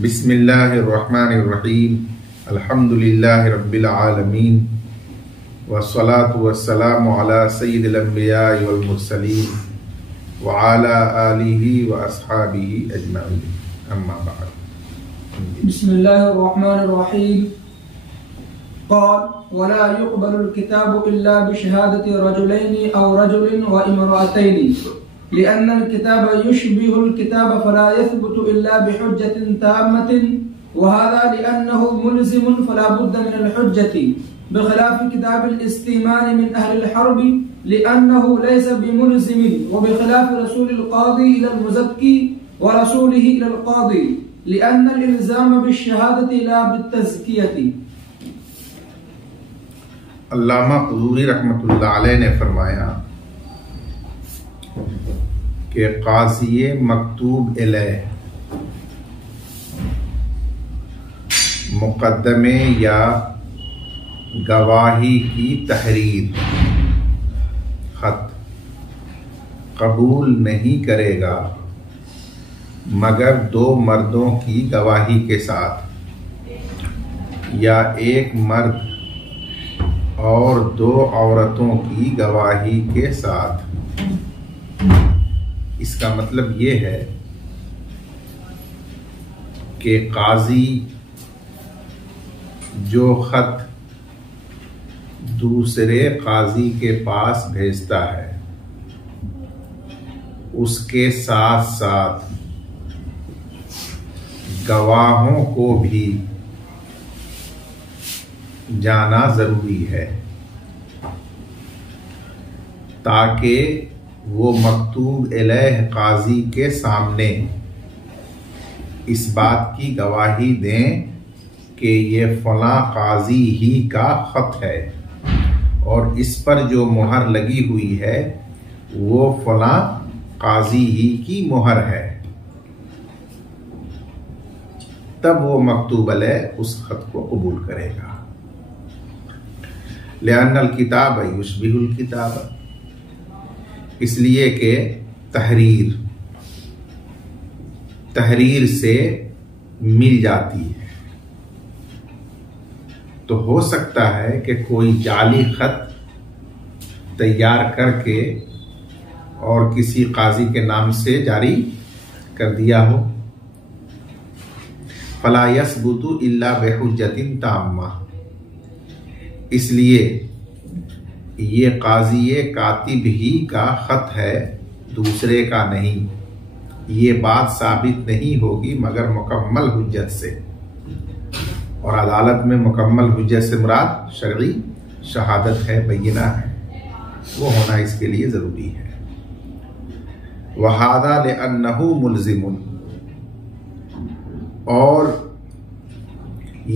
بسم اللہ الرحمن الرحیم الحمد للہ رب العالمین والصلاة والسلام علی سید الانبیاء والمرسلین وعلی آلہ واصحابہ اجمعین اما بعد۔ بسم اللہ الرحمن الرحیم۔ قال ولا يقبل الكتاب إلا بشهادة رجلين أو رجل وامرأتين لأن الكتاب يشبه الكتاب فلا يثبت إلا بحجة تامة، وهذا لأنه ملزم فلا بد من الحجة، بخلاف كتاب الاستيمان من أهل الحرب لأنه ليس بملزم، وبخلاف رسول القاضي إلى المزكي ورسوله إلى القاضي لأن الإلزام بالشهادة لا بالتزكية۔ علامہ قدوری رحمۃ اللہ علیہ نے فرمایا کہ قاضی مکتوب علیہ مقدمے یا گواہی کی تحریر خط قبول نہیں کرے گا مگر دو مردوں کی گواہی کے ساتھ یا ایک مرد اور دو عورتوں کی گواہی کے ساتھ۔ اس کا مطلب یہ ہے کہ قاضی جو خط دوسرے قاضی کے پاس بھیجتا ہے اس کے ساتھ ساتھ گواہوں کو بھی جانا ضروری ہے تاکہ وہ مکتوب علیہ قاضی کے سامنے اس بات کی گواہی دیں کہ یہ فلاں قاضی ہی کا خط ہے اور اس پر جو مہر لگی ہوئی ہے وہ فلاں قاضی ہی کی مہر ہے، تب وہ مکتوب علیہ اس خط کو قبول کرے گا۔ لأن الکتاب یشبہ الکتاب، اس لیے کہ تحریر سے مل جاتی ہے، تو ہو سکتا ہے کہ کوئی جعلی خط تیار کر کے اور کسی قاضی کے نام سے جاری کر دیا ہو۔ فلا یثبت الا بحجۃ تامہ، اس لیے یہ قاضی کاتب ہی کا خط ہے، دوسرے کا نہیں۔ یہ بات ثابت نہیں ہوگی مگر مکمل حجت سے، اور عدالت میں مکمل حجت سے مراد شرعی شہادت ہے، بینہ ہے، وہ ہونا اس کے لیے ضروری ہے۔ وَهَذَا لِأَنَّهُ مُلْزِمٌ، اور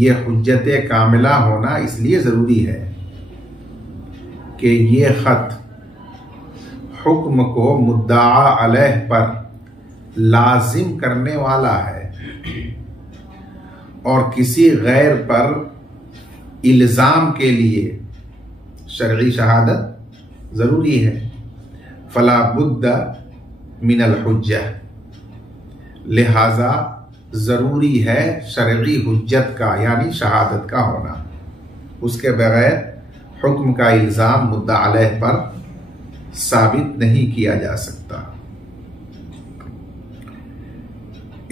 یہ حجت کاملہ ہونا اس لیے ضروری ہے کہ یہ خط حکم کو مدعا علیہ پر لازم کرنے والا ہے اور کسی غیر پر الزام کے لیے شرعی شہادت ضروری ہے۔ فلا بد من الحجہ، لہذا ضروری ہے شرعی حجت کا یعنی شہادت کا ہونا، اس کے بغیر حکم کا الزام مدعا علیہ پر ثابت نہیں کیا جا سکتا۔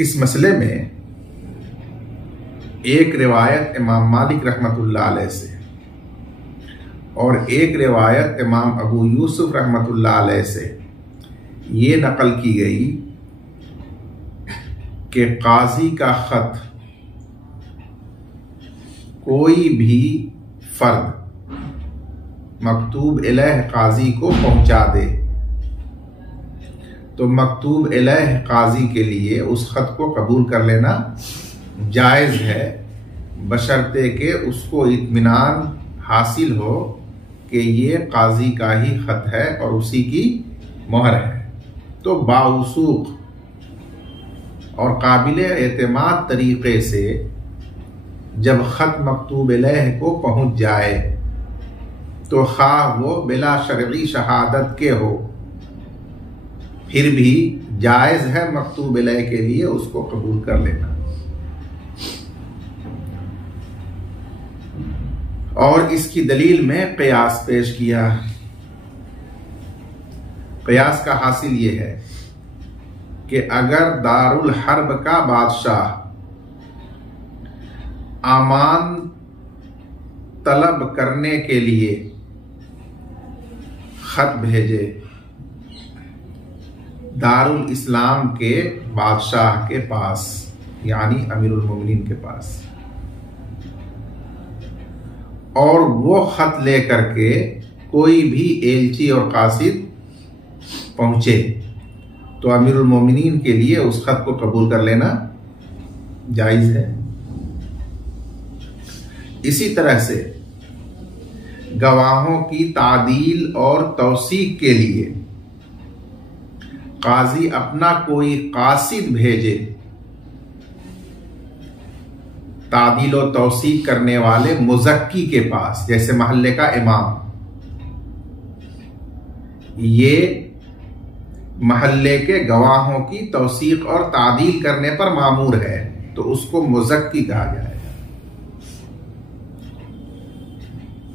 اس مسئلے میں ایک روایت امام مالک رحمۃ اللہ علیہ سے اور ایک روایت امام ابو یوسف رحمۃ اللہ علیہ سے یہ نقل کی گئی کہ قاضی کا خط کوئی بھی فرد مکتوب علیہ قاضی کو پہنچا دے تو مکتوب علیہ قاضی کے لیے اس خط کو قبول کر لینا جائز ہے، بشرطے کہ اس کو اطمینان حاصل ہو کہ یہ قاضی کا ہی خط ہے اور اسی کی مہر ہے۔ تو باوثوق اور قابل اعتماد طریقے سے جب خط مکتوب علیہ کو پہنچ جائے تو خواہ وہ بلا شرعی شہادت کے ہو، پھر بھی جائز ہے مکتوب علیہ کے لیے اس کو قبول کر لینا۔ اور اس کی دلیل میں قیاس پیش کیا۔ قیاس کا حاصل یہ ہے کہ اگر دارالحرب کا بادشاہ امان طلب کرنے کے لیے خط بھیجے دارالاسلام کے بادشاہ کے پاس، یعنی امیر المومنین کے پاس، اور وہ خط لے کر کے کوئی بھی ایلچی اور قاصد پہنچے، تو امیر المومنین کے لیے اس خط کو قبول کر لینا جائز ہے۔ اسی طرح سے گواہوں کی تعدیل اور توثیق کے لیے قاضی اپنا کوئی قاصد بھیجے تعدیل و توثیق کرنے والے مزکی کے پاس، جیسے محلے کا امام، یہ محلے کے گواہوں کی توثیق اور تعدیل کرنے پر مامور ہے، تو اس کو مزکی کہا جائے گا۔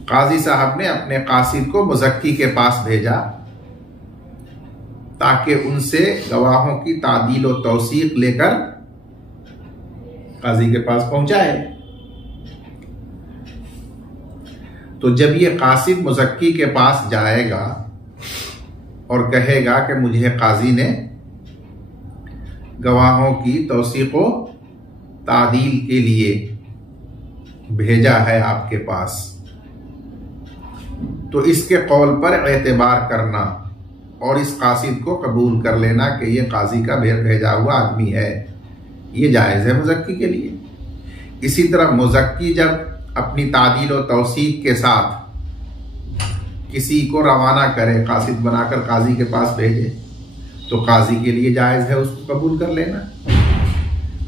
قاضی صاحب نے اپنے قاصد کو مزکی کے پاس بھیجا تاکہ ان سے گواہوں کی تعدیل و توثیق لے کر قاضی کے پاس پہنچائے۔ تو جب یہ قاصد مزکی کے پاس جائے گا اور کہے گا کہ مجھے قاضی نے گواہوں کی توثیق و تعدیل کے لیے بھیجا ہے آپ کے پاس، تو اس کے قول پر اعتبار کرنا اور اس قاصد کو قبول کر لینا کہ یہ قاضی کا بھیجا ہوا آدمی ہے، یہ جائز ہے مزکی کے لیے۔ اسی طرح مزکی جب اپنی تعدیل و توثیق کے ساتھ کسی کو روانہ کرے، قاصد بنا کر قاضی کے پاس بھیجے، تو قاضی کے لیے جائز ہے اس کو قبول کر لینا،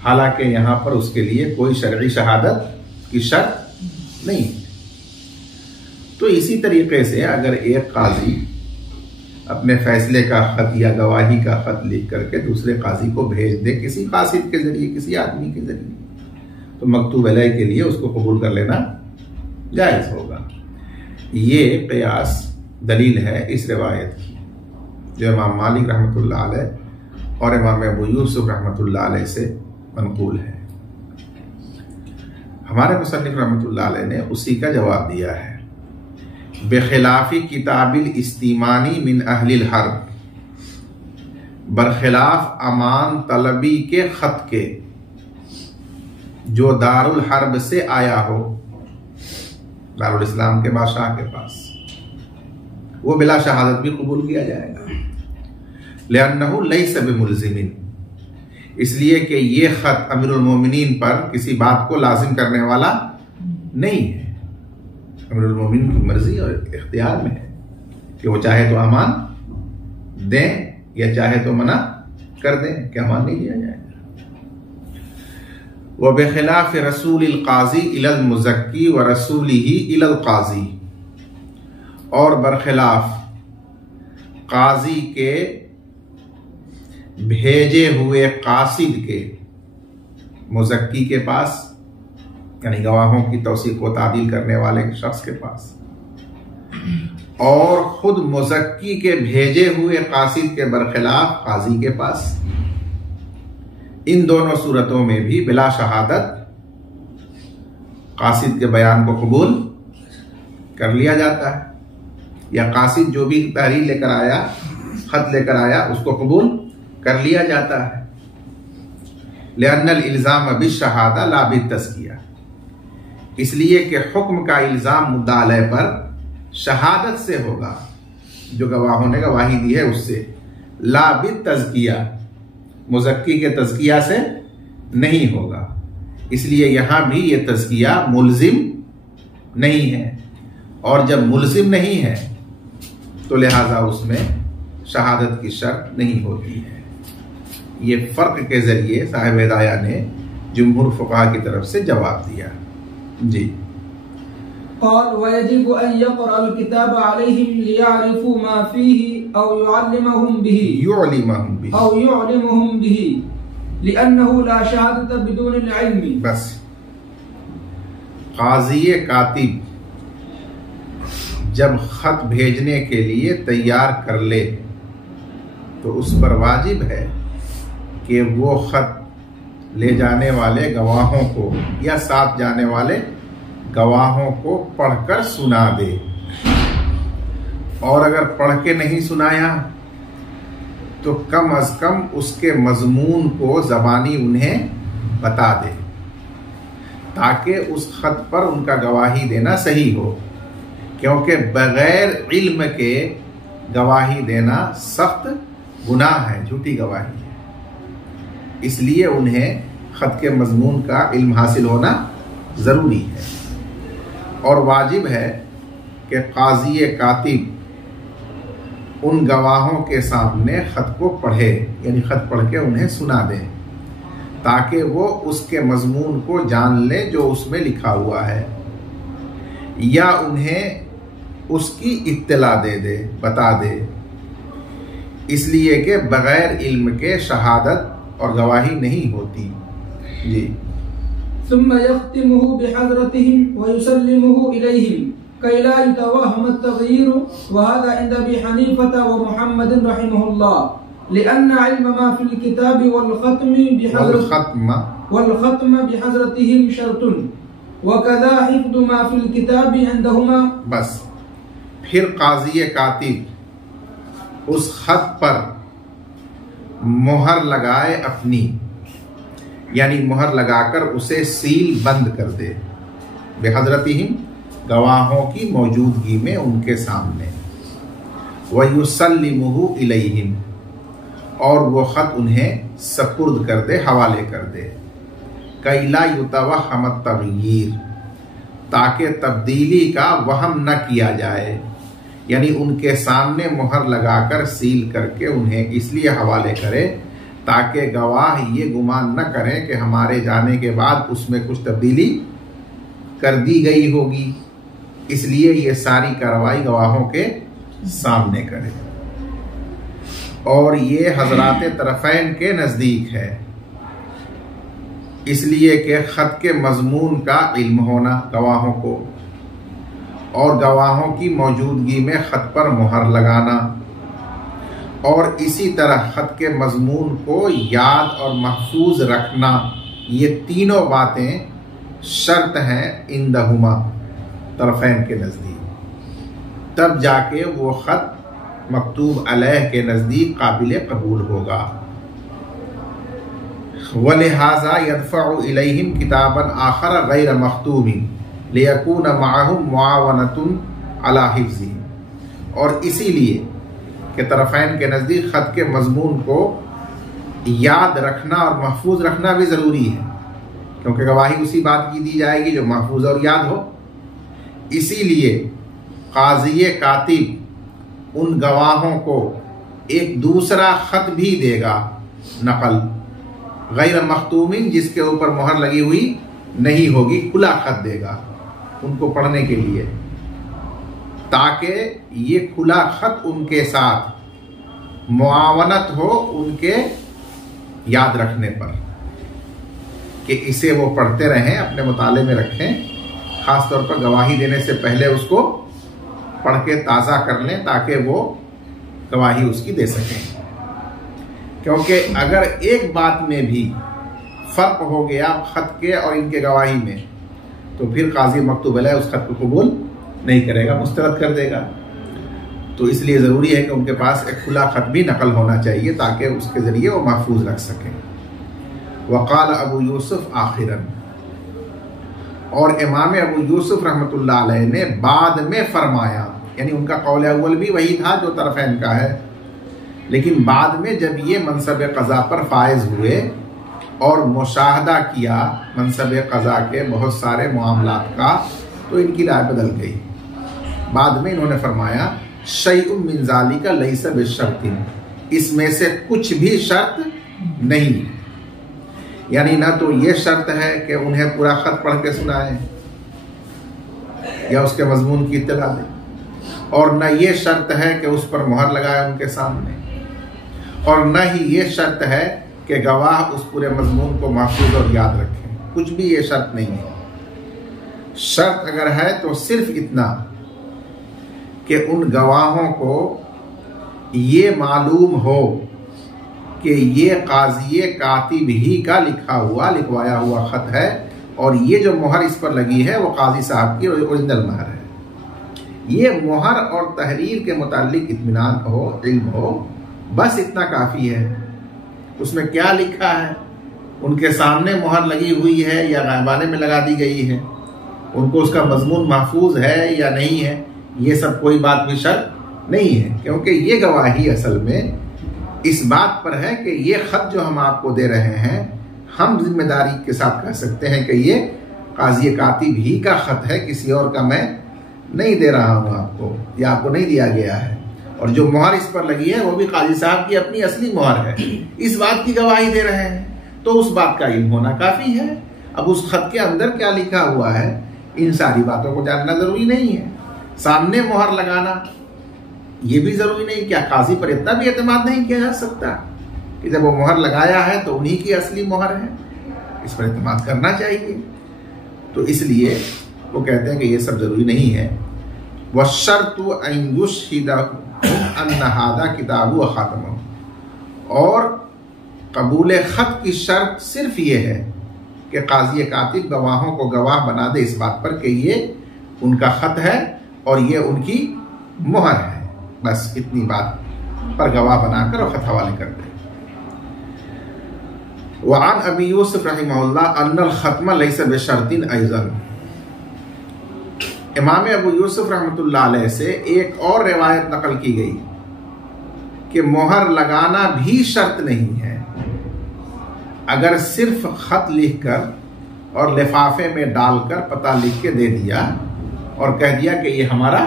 حالانکہ یہاں پر اس کے لیے کوئی شرعی شہادت کی شرط نہیں۔ تو اسی طریقے سے اگر ایک قاضی اپنے فیصلے کا خط یا گواہی کا خط لکھ کر کے دوسرے قاضی کو بھیج دے کسی قاصد کے ذریعے، کسی آدمی کے ذریعے، تو مکتوب علیہ کے لیے اس کو قبول کر لینا جائز ہوگا۔ یہ قیاس دلیل ہے اس روایت کی جو امام مالک رحمۃ اللہ علیہ اور امام ابو یوسف رحمۃ اللہ علیہ سے منقول ہے۔ ہمارے مصنف رحمۃ اللہ علیہ نے اسی کا جواب دیا ہے، بخلاف کتاب الاستیمانی من اہل الحرب، برخلاف امان طلبی کے خط کے جو دارالحرب سے آیا ہو، دارالاسلام کے بادشاہ کے پاس، وہ بلا شہادت بھی قبول کیا جائے گا، لأنہ لیس بملزم، اس لیے کہ یہ خط امیر المومنین پر کسی بات کو لازم کرنے والا نہیں ہے، امیر المومنین کی مرضی اور اختیار میں ہے کہ وہ چاہے تو امان دیں یا چاہے تو منع کر دیں کہ امان نہیں دیا جائے گا۔ وبخلاف رسول القاضی الی المزکی ورسولہ الی القاضی، اور برخلاف قاضی کے بھیجے ہوئے قاصد کے مزکی کے پاس، یعنی گواہوں کی توثیق و تعدیل کرنے والے شخص کے پاس، اور خود مزکی کے بھیجے ہوئے قاصد کے برخلاف قاضی کے پاس، ان دونوں صورتوں میں بھی بلا شہادت قاصد کے بیان کو قبول کر لیا جاتا ہے، یا قاصد جو بھی تحریر لے کر آیا، خط لے کر آیا، اس کو قبول کر لیا جاتا ہے۔ لأن الالزام بالشہادہ لا بالتزکیہ، اس لیے کہ حکم کا الزام مدعا علیہ پر شہادت سے ہوگا، جو گواہوں نے گواہی دی ہے اس سے، لا بالتزکیہ، مزکی کے تزکیہ سے نہیں ہوگا، اس لیے یہاں بھی یہ تزکیہ ملزم نہیں ہے، اور جب ملزم نہیں ہے تو لہذا اس میں شہادت کی شرط نہیں ہوتی ہے۔ یہ فرق کے ذریعے صاحب ہدایہ نے جمہور فقہاء کی طرف سے جواب دیا۔ جی قال ويجب أن يقرأ الكتاب عليهم ليعرفوا ما فيه أو يعلمهم به لأنه لا شهادة بدون العلم۔ بس قاضی کاتب جب خط بھیجنے کے لیے تیار کر لے تو اس پر واجب ہے کہ وہ خط لے جانے والے گواہوں کو یا ساتھ جانے والے گواہوں کو پڑھ کر سنا دے، اور اگر پڑھ کے نہیں سنایا تو کم از کم اس کے مضمون کو زبانی انہیں بتا دے، تاکہ اس خط پر ان کا گواہی دینا صحیح ہو، کیونکہ بغیر علم کے گواہی دینا سخت گناہ ہے، جھوٹی گواہی ہے، اس لیے انہیں خط کے مضمون کا علم حاصل ہونا ضروری ہے، اور واجب ہے کہ قاضی کاتب ان گواہوں کے سامنے خط کو پڑھے، یعنی خط پڑھ کے انہیں سنا دے، تاکہ وہ اس کے مضمون کو جان لے جو اس میں لکھا ہوا ہے، یا انہیں اس کی اطلاع دے دے، بتا دے، اس لیے کہ بغیر علم کے شہادت اور گواہی نہیں ہوتی۔ جی ثم يختمه بحضرتهم ويسلمه إليهم كي لا يتوهم التغيير، وهذا عند أبي حنيفة ومحمد رحمه الله، لأن علم ما في الكتاب والختم بحضرتهم شرط، وكذا حفظ ما في الكتاب عندهما۔ بس پھر قاضی کاتب اس خط پر مہر لگائے اپنی، یعنی مہر لگا کر اسے سیل بند کر دے، بحضرتہم گواہوں کی موجودگی میں ان کے سامنے، وَيُسَلِّمُهُ إِلَيْهِمْ اور وہ خط انہیں سپرد کر دے، حوالے کر دے، كَيْ لَا يُتَوَهَّمَ التَّغْيِيرُ تاکہ تبدیلی کا وہم نہ کیا جائے، یعنی ان کے سامنے مہر لگا کر سیل کر کے انہیں اس لیے حوالے کرے تاکہ گواہ یہ گمان نہ کریں کہ ہمارے جانے کے بعد اس میں کچھ تبدیلی کر دی گئی ہوگی، اس لیے یہ ساری کارروائی گواہوں کے سامنے کرے، اور یہ حضرات طرفین کے نزدیک ہے، اس لیے کہ خط کے مضمون کا علم ہونا گواہوں کو، اور گواہوں کی موجودگی میں خط پر مہر لگانا، اور اسی طرح خط کے مضمون کو یاد اور محفوظ رکھنا، یہ تینوں باتیں شرط ہیں عندہما طرفین کے نزدیک، تب جا کے وہ خط مکتوب علیہ کے نزدیک قابل قبول ہوگا۔ وَلِهَذَا يَدْفَعُ إِلَيْهِمْ كِتَابًا آخَرَ غَيْرَ مَخْتُومٍ لِيَكُونَ مَعَهُمْ مُعَاوَنَةٌ عَلَى حِفْظِهِ، اور اسی لیے کہ طرفین کے نزدیک خط کے مضمون کو یاد رکھنا اور محفوظ رکھنا بھی ضروری ہے، کیونکہ گواہی اسی بات کی دی جائے گی جو محفوظ اور یاد ہو، اسی لیے قاضی کاتب ان گواہوں کو ایک دوسرا خط بھی دے گا، نقل، غیر مختومین، جس کے اوپر مہر لگی ہوئی نہیں ہوگی، کھلا خط دے گا ان کو پڑھنے کے لیے، تاکہ یہ کھلا خط ان کے ساتھ معاونت ہو ان کے یاد رکھنے پر، کہ اسے وہ پڑھتے رہیں، اپنے مطالعے میں رکھیں، خاص طور پر گواہی دینے سے پہلے اس کو پڑھ کے تازہ کر لیں تاکہ وہ گواہی اس کی دے سکیں، کیونکہ اگر ایک بات میں بھی فرق ہو گیا خط کے اور ان کے گواہی میں تو پھر قاضی مکتوب علیہ اس خط کو قبول نہیں کرے گا، مسترد کر دے گا، تو اس لیے ضروری ہے کہ ان کے پاس ایک کھلا خط بھی نقل ہونا چاہیے تاکہ اس کے ذریعے وہ محفوظ رکھ سکیں۔ وقال ابو یوسف آخراً، اور امام ابو یوسف رحمۃ اللہ علیہ نے بعد میں فرمایا، یعنی ان کا قول اول بھی وہی تھا جو طرفین کا ہے، لیکن بعد میں جب یہ منصب قضا پر فائز ہوئے اور مشاہدہ کیا منصب قضا کے بہت سارے معاملات کا، تو ان کی رائے بدل گئی۔ بعد میں انہوں نے فرمایا شیء من ذالک لیس بشرط، اس میں سے کچھ بھی شرط نہیں، یعنی نہ تو یہ شرط ہے کہ انہیں پورا خط پڑھ کے سنائیں یا اس کے مضمون کی اطلاع دیں، اور نہ یہ شرط ہے کہ اس پر مہر لگائے ان کے سامنے، اور نہ ہی یہ شرط ہے کہ گواہ اس پورے مضمون کو محفوظ اور یاد رکھیں، کچھ بھی یہ شرط نہیں ہے۔ شرط اگر ہے تو صرف اتنا کہ ان گواہوں کو یہ معلوم ہو کہ یہ قاضی کاتب ہی کا لکھوایا ہوا خط ہے، اور یہ جو مہر اس پر لگی ہے وہ قاضی صاحب کی اوریجنل مہر ہے۔ یہ مہر اور تحریر کے متعلق اطمینان ہو، علم ہو، بس اتنا کافی ہے۔ اس میں کیا لکھا ہے، ان کے سامنے مہر لگی ہوئی ہے یا غائبانے میں لگا دی گئی ہے، ان کو اس کا مضمون محفوظ ہے یا نہیں ہے، یہ سب کوئی بات بھی شرط نہیں ہے، کیونکہ یہ گواہی اصل میں اس بات پر ہے کہ یہ خط جو ہم آپ کو دے رہے ہیں، ہم ذمہ داری کے ساتھ کہہ سکتے ہیں کہ یہ قاضی کاتب ہی کا خط ہے، کسی اور کا میں نہیں دے رہا ہوں آپ کو، یا آپ کو نہیں دیا گیا ہے، اور جو مہر اس پر لگی ہے وہ بھی قاضی صاحب کی اپنی اصلی مہر ہے، اس بات کی گواہی دے رہے ہیں، تو اس بات کا علم ہونا کافی ہے۔ اب اس خط کے اندر کیا لکھا ہوا ہے، ان ساری باتوں کو جاننا ضروری نہیں ہے۔ سامنے مہر لگانا یہ بھی ضروری نہیں، کیا قاضی پر اتنا بھی اعتماد نہیں کیا جا سکتا کہ جب وہ مہر لگایا ہے تو انہی کی اصلی مہر ہے، اس پر اعتماد کرنا چاہیے۔ تو اس لیے وہ کہتے ہیں کہ یہ سب ضروری نہیں ہے۔ وَالشَّرْطُ أَن يُشْهِدَهُمْ أَنَّ هَذَا كِتَابُ وَخَاتَمُهُ، اور قبول خط کی شرط صرف یہ ہے کہ قاضی کاتب گواہوں کو گواہ بنا دے اس بات پر کہ یہ ان کا خط ہے اور یہ ان کی مہر ہے، بس اتنی بات پر گواہ بنا کر اور خط حوالے کر دے۔ وعن ابی یوسف رحمہ اللہ ان الختم لیس بشرط ایضا، امام ابو یوسف رحمۃ اللہ علیہ سے ایک اور روایت نقل کی گئی کہ مہر لگانا بھی شرط نہیں ہے، اگر صرف خط لکھ کر اور لفافے میں ڈال کر پتہ لکھ کے دے دیا اور کہہ دیا کہ یہ ہمارا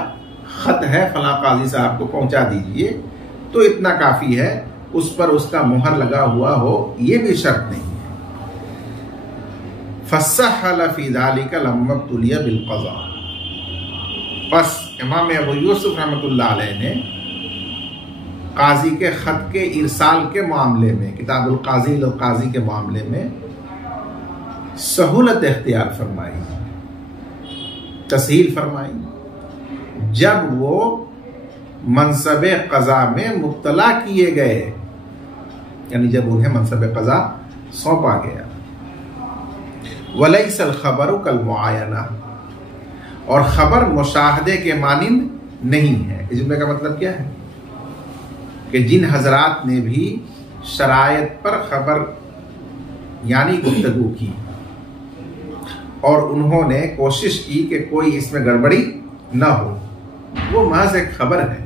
خط ہے، فلاں قاضی صاحب کو پہنچا دیجئے، تو اتنا کافی ہے، اس پر اس کا مہر لگا ہوا ہو، یہ بھی شرط نہیں ہے۔ فَسَّحَلَ فِي ذَلِكَ لَمَّا ابْتُلِيَ بِالْقَضَاءِ، پس امام ابو یوسف رحمۃ اللہ علیہ نے قاضی کے خط کے ارسال کے معاملے میں، کتاب القاضی للقاضی کے معاملے میں سہولت اختیار فرمائی، تسہیل فرمائی، جب وہ منصب قضا میں مبتلا کیے گئے، یعنی جب انہیں منصب قضا سونپا گیا۔ وَلَيْسَ الْخَبَرُ كَالْمُعَايَنَةِ، اور خبر مشاہدے کے مانند نہیں ہے۔ اس جملے کا مطلب کیا ہے کہ جن حضرات نے بھی شرائط پر خبر یعنی گفتگو کی اور انہوں نے کوشش کی کہ کوئی اس میں گڑبڑی نہ ہو، وہ محض ایک خبر ہے،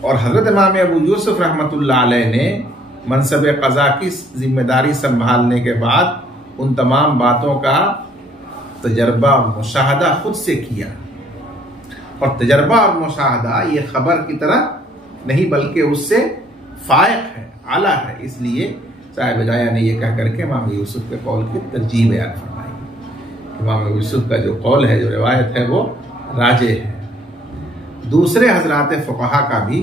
اور حضرت امام ابو یوسف رحمۃ اللہ علیہ نے منصب قضا کی ذمہ داری سنبھالنے کے بعد ان تمام باتوں کا تجربہ اور مشاہدہ خود سے کیا، اور تجربہ اور مشاہدہ یہ خبر کی طرح نہیں بلکہ اس سے فائق ہے، اعلیٰ ہے، اس لیے صاحب ہدایہ نے یہ کہہ کر کے امام یوسف کے قول کی ترجیح بیان فرمائی۔ امام یوسف کا جو قول ہے، جو روایت ہے، وہ راجح ہے۔ دوسرے حضرات فقہا کا بھی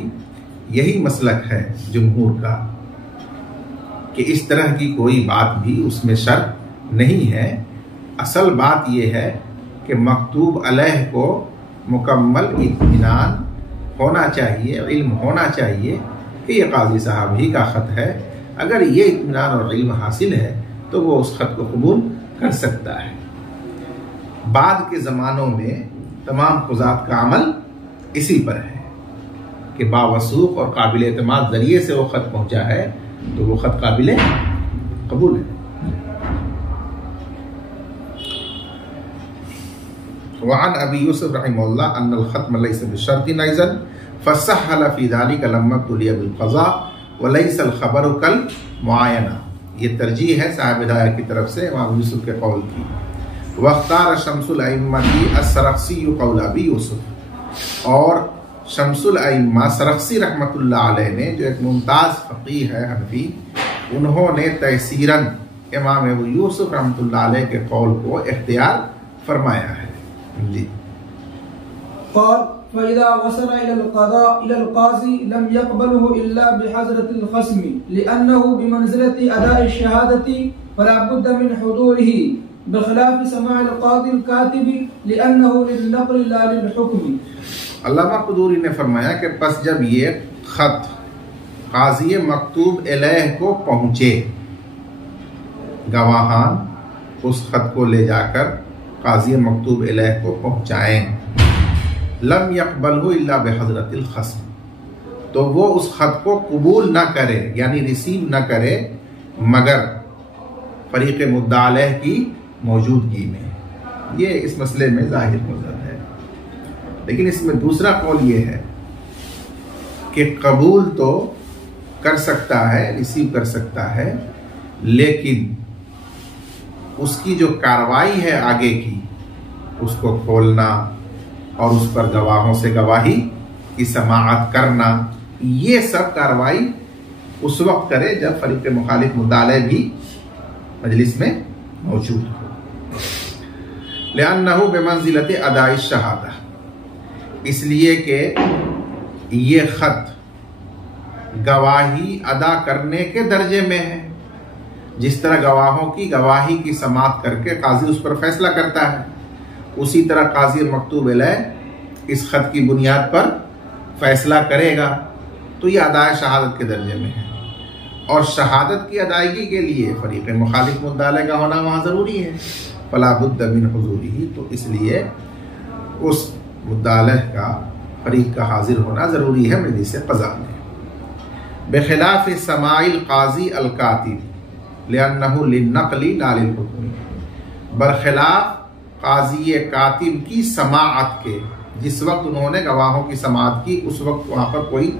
یہی مسلک ہے جمہور کا کہ اس طرح کی کوئی بات بھی اس میں شرط نہیں ہے۔ اصل بات یہ ہے کہ مکتوب علیہ کو مکمل اطمینان ہونا چاہیے، علم ہونا چاہیے کہ یہ قاضی صاحب ہی کا خط ہے۔ اگر یہ اطمینان اور علم حاصل ہے تو وہ اس خط کو قبول کر سکتا ہے۔ بعد کے زمانوں میں تمام قضات کا عمل اسی پر ہے کہ باوثوق اور قابل اعتماد ذریعے سے وہ خط پہنچا ہے تو وہ خط قابل قبول ہے۔ وعن ابی یوسف رحمہ اللہ ان الختم لیس بشرط ایضا فسهل في ذلك لما ابتلي بالقضاء وليس الخبر كالمعاینہ، یہ ترجیح ہے صاحب ہدایہ کی طرف سے امام یوسف کے قول کی۔ واختار شمس الائمہ السرخسی قول ابی یوسف، اور شمس الائمہ سرخسی رحمۃ اللہ علیہ نے جو ایک ممتاز فقیہ ہے حنفی، انہوں نے تیسیراً امام ابو یوسف رحمۃ اللہ علیہ کے قول کو اختیار فرمایا ہے۔ جی قال فإذا وصل إلى القاضي لم يقبله إلا بحضرة الخصم لأنه بمنزلة أداء الشهادة فلا بد من حضوره، بخلاف سماع القاضي الكاتب لأنه للنقل لا للحكم. علامہ قدوری نے فرمایا کہ پس جب یہ خط قاضی مکتوب الیہ کو پہنچے، گواہان اس خط کو لے جا کر قاضی مکتوب الیہ کو پہنچائیں، لم یقبلہ الا بحضرت الخصم، تو وہ اس خط کو قبول نہ کرے یعنی ریسیو نہ کرے مگر فریق مدعا علیہ کی موجودگی میں. یہ اس مسئلے میں ظاہر نظر ہے، لیکن اس میں دوسرا قول یہ ہے کہ قبول تو کر سکتا ہے، ریسیو کر سکتا ہے، لیکن اس کی جو کاروائی ہے آگے کی، اس کو کھولنا اور اس پر گواہوں سے گواہی کی سماعت کرنا، یہ سب کاروائی اس وقت کرے جب فریق مخالف مدعا علیہ بھی مجلس میں موجود ہو. لأنہ بمنزلت اداء الشہادہ، اس لیے کہ یہ خط گواہی ادا کرنے کے درجے میں ہے. جس طرح گواہوں کی گواہی کی سماعت کر کے قاضی اس پر فیصلہ کرتا ہے، اسی طرح قاضی مکتوب علیہ اس خط کی بنیاد پر فیصلہ کرے گا. تو یہ ادائے شہادت کے درجے میں ہے، اور شہادت کی ادائیگی کے لیے فریق مخالف مدعا علیہ کا ہونا وہاں ضروری ہے. فلا بد من حضورہ، تو اس لیے اس مدعا علیہ کا فریق کا حاضر ہونا ضروری ہے مجلس قضا میں. بخلاف سماع القاضی الکاتب لأنہ للنقل لا للحکم، برخلاف قاضی کاتب کی سماعت کے، جس وقت انہوں نے گواہوں کی سماعت کی اس وقت وہاں پر کوئی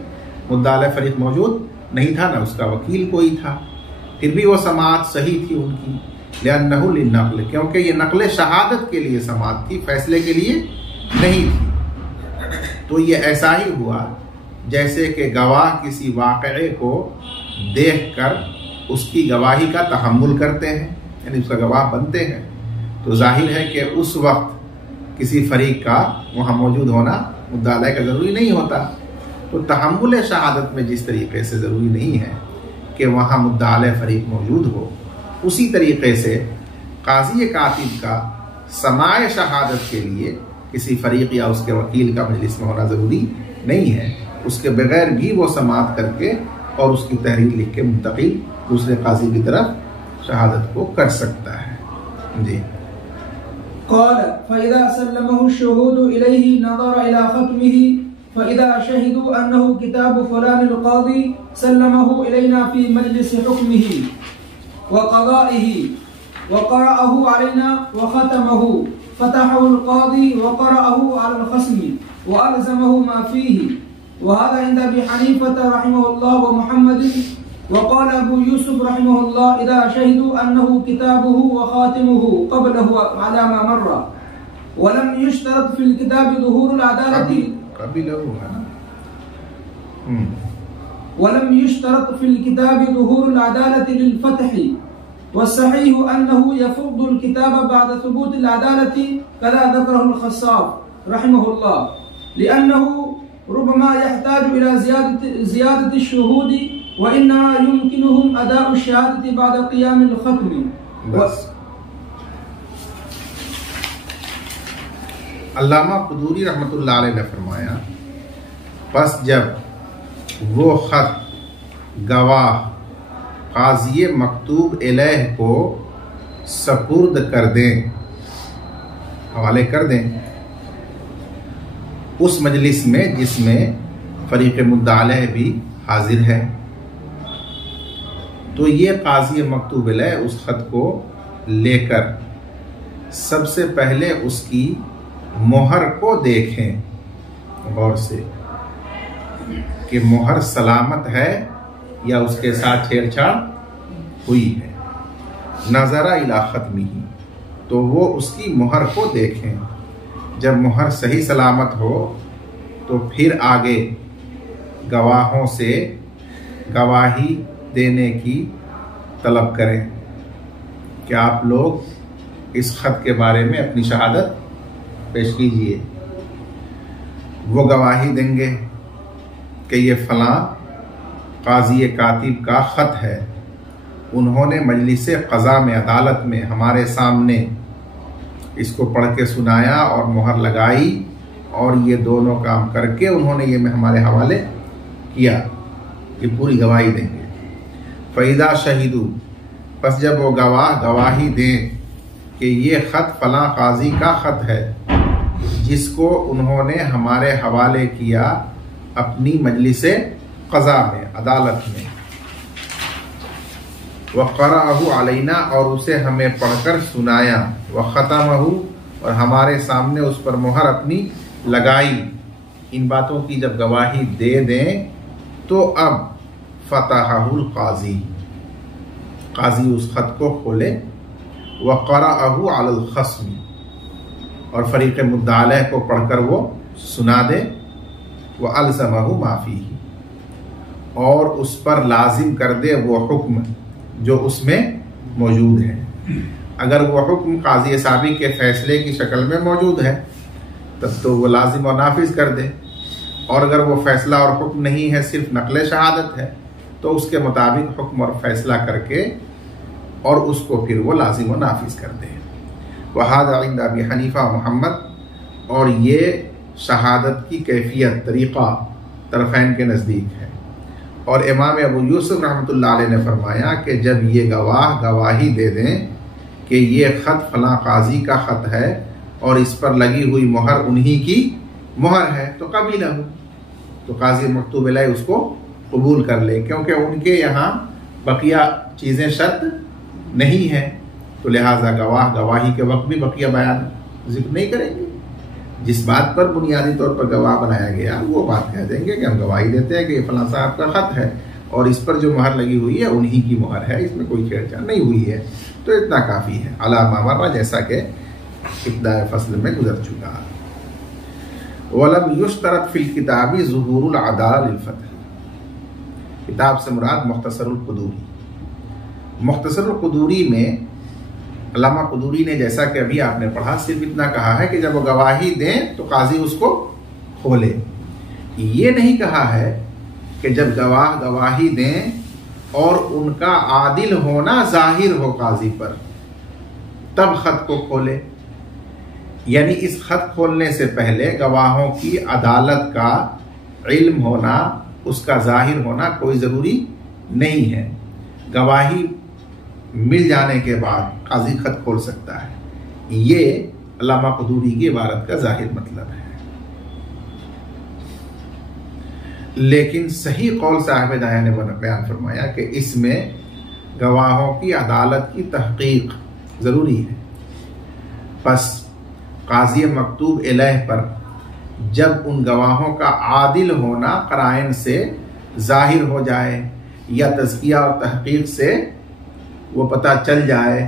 مدعا علیہ فریق موجود نہیں تھا، نہ اس کا وکیل کوئی تھا، پھر بھی وہ سماعت صحیح تھی ان کی. لأنہ للنقل، کیونکہ یہ نقل شہادت کے لیے سماعت تھی، فیصلے کے لیے نہیں تھی. تو یہ ایسا ہی ہوا جیسے کہ گواہ کسی واقعے کو دیکھ کر اس کی گواہی کا تحمل کرتے ہیں، یعنی اس کا گواہ بنتے ہیں. تو ظاہر ہے کہ اس وقت کسی فریق کا وہاں موجود ہونا مدعا علیہ کا ضروری نہیں ہوتا. تو تحمل شہادت میں جس طریقے سے ضروری نہیں ہے کہ وہاں مدعا علیہ فریق موجود ہو، اسی طریقے سے قاضی کاتب کا سماع شہادت کے لیے کسی فریق یا اس کے وکیل کا مجلس میں ہونا ضروری نہیں ہے. اس کے بغیر بھی وہ سماعت کر کے اور اس کی تحریر لکھ کے منتقل دوسرے قاضی کی طرف شہادت کو کر سکتا ہے. جی. قال فإذا سلمه الشهود إليه نظر إلى ختمه فإذا شهدوا أنه كتاب فلان القاضي سلمه إلينا في مجلس حكمه وقضائه وقرأه علينا وختمه فتحه القاضي وقرأه على الخصم وألزمه ما فيه. وهذا عند أبي حنيفة رحمه الله ومحمد. وقال أبو يوسف رحمه الله إذا شهدوا أنه كتابه وخاتمه قبله على ما مر ولم يشترط في الكتاب ظهور العدالة ولم يشترط في الكتاب ظهور العدالة للفتح، والصحيح أنه يفرض الكتاب بعد ثبوت العدالة كذا ذكره الخصاب رحمه الله، لأنه ربما يحتاج إلى زيادة الشهود وإنما يمكنهم أداء الشهادة بعد قيام الختم. علامہ قدوری رحمۃ اللہ علیہ نے فرمایا، پس جب وہ خط گواہ قاضی مکتوب الیہ کو سپرد کر دیں، حوالے کر دیں اس مجلس میں جس میں فریق مدعا علیہ بھی حاضر ہے، تو یہ قاضی مکتوب الیہ اس خط کو لے کر سب سے پہلے اس کی مہر کو دیکھیں غور سے کہ مہر سلامت ہے یا اس کے ساتھ چھیڑ چھاڑ ہوئی ہے. نظر الی ختمہ، تو وہ اس کی مہر کو دیکھیں. جب مہر صحیح سلامت ہو تو پھر آگے گواہوں سے گواہی دینے کی طلب کریں کہ آپ لوگ اس خط کے بارے میں اپنی شہادت پیش کیجئے. وہ گواہی دیں گے کہ یہ فلاں قاضی کاتب کا خط ہے انہوں نے مجلس قضا میں، عدالت میں ہمارے سامنے اس کو پڑھ کے سنایا اور مہر لگائی، اور یہ دونوں کام کر کے انہوں نے یہ ہمارے حوالے کیا کہ پوری گواہی دیں گے۔ فَإِذَا شَهِدُوا، پس جب وہ گواہ گواہی دیں کہ یہ خط فلاں قاضی کا خط ہے جس کو انہوں نے ہمارے حوالے کیا اپنی مجلس قضا میں، عدالت میں، وَقَرَأَهُ عَلَيْنَا، اور اسے ہمیں پڑھ کر سنایا، وَخَتَمَهُ، اور ہمارے سامنے اس پر مہر اپنی لگائی۔ ان باتوں کی جب گواہی دے دیں تو اب فَتَحَهُ القاضی، قاضی اس خط کو کھولے، وَقَرَأَهُ عَلَى الْخَصْمِ، اور فریق مدعا علیہ کو پڑھ کر وہ سنا دے، وَأَلْزَمَهُ مَا فِيهِ، اور اس پر لازم کر دے وہ حکم جو اس میں موجود ہے۔ اگر وہ حکم قاضی سابق کے فیصلے کی شکل میں موجود ہے تب تو وہ لازم و نافذ کر دے، اور اگر وہ فیصلہ اور حکم نہیں ہے، صرف نقل شہادت ہے، تو اس کے مطابق حکم اور فیصلہ کر کے اور اس کو پھر وہ لازم و نافذ کر دے۔ وَهَذَا عِنْدَ أَبِي حنیفہ محمد، اور یہ شہادت کی کیفیت، طریقہ طرفین کے نزدیک ہے۔ اور امام ابو یوسف رحمۃ اللہ علیہ نے فرمایا کہ جب یہ گواہ گواہی دے دیں کہ یہ خط فلاں قاضی کا خط ہے اور اس پر لگی ہوئی مہر انہی کی مہر ہے، تو قبیلہ ہو، تو قاضی مکتوب علیہ اس کو قبول کر لے، کیونکہ ان کے یہاں بقیہ چیزیں شرط نہیں ہیں، تو لہٰذا گواہ گواہی کے وقت بھی بقیہ بیان ذکر نہیں کریں گے۔ جس بات پر بنیادی طور پر گواہ بنایا گیا وہ بات کہہ دیں گے کہ ہم گواہی دیتے ہیں کہ یہ فلاں صاحب کا خط ہے اور اس پر جو مہر لگی ہوئی ہے انہی کی مہر ہے، اس میں کوئی چھیڑ چھاڑ نہیں ہوئی ہے، تو اتنا کافی ہے۔ علامہ مرہ، جیسا کہ ابتداء فصل میں گزر چکا۔ وَلَمْ يُشْتَرَطْ فِي الْكِتَابِ ظُهُورُ الْعَدَالَةِ لِلْفَتْحِ، کتاب سے مراد مختصر القدوری۔ مختصر القدوری میں علامہ قدوری نے، جیسا کہ ابھی آپ نے پڑھا، صرف اتنا کہا ہے کہ جب وہ گواہی دیں تو قاضی اس کو کھولے۔ یہ نہیں کہا ہے کہ جب گواہ گواہی دیں اور ان کا عادل ہونا ظاہر ہو قاضی پر تب خط کو کھولے، یعنی اس خط کھولنے سے پہلے گواہوں کی عدالت کا علم ہونا، اس کا ظاہر ہونا کوئی ضروری نہیں ہے۔ گواہی مل جانے کے بعد قاضی خط کھول سکتا ہے، یہ علامہ قدوری کی عبارت کا ظاہر مطلب ہے۔ لیکن صحیح قول صاحب دایہ نے بیان فرمایا کہ اس میں گواہوں کی عدالت کی تحقیق ضروری ہے۔ پس قاضی مکتوب علیہ پر جب ان گواہوں کا عادل ہونا قرائن سے ظاہر ہو جائے یا تزکیہ اور تحقیق سے وہ پتہ چل جائے،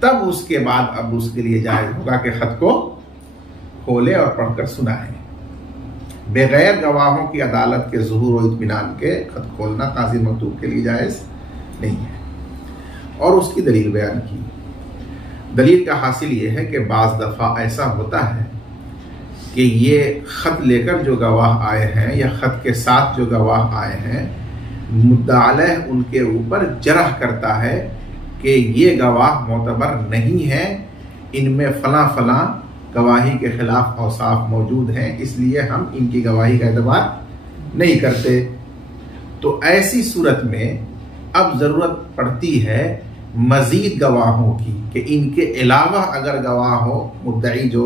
تب اس کے بعد اب اس کے لیے جائز ہوگا کہ خط کو کھولے اور پڑھ کر سنائے۔ بغیر گواہوں کی عدالت کے ظہور و اطمینان کے خط کھولنا قاضی مکتوب کے لیے جائز نہیں ہے۔ اور اس کی دلیل بیان کی۔ دلیل کا حاصل یہ ہے کہ بعض دفعہ ایسا ہوتا ہے کہ یہ خط لے کر جو گواہ آئے ہیں یا خط کے ساتھ جو گواہ آئے ہیں، مدعا علیہ ان کے اوپر جرح کرتا ہے کہ یہ گواہ معتبر نہیں ہیں، ان میں فلاں فلاں گواہی کے خلاف اوصاف موجود ہیں، اس لیے ہم ان کی گواہی کا اعتبار نہیں کرتے۔ تو ایسی صورت میں اب ضرورت پڑتی ہے مزید گواہوں کی، کہ ان کے علاوہ اگر گواہ ہو، مدعی جو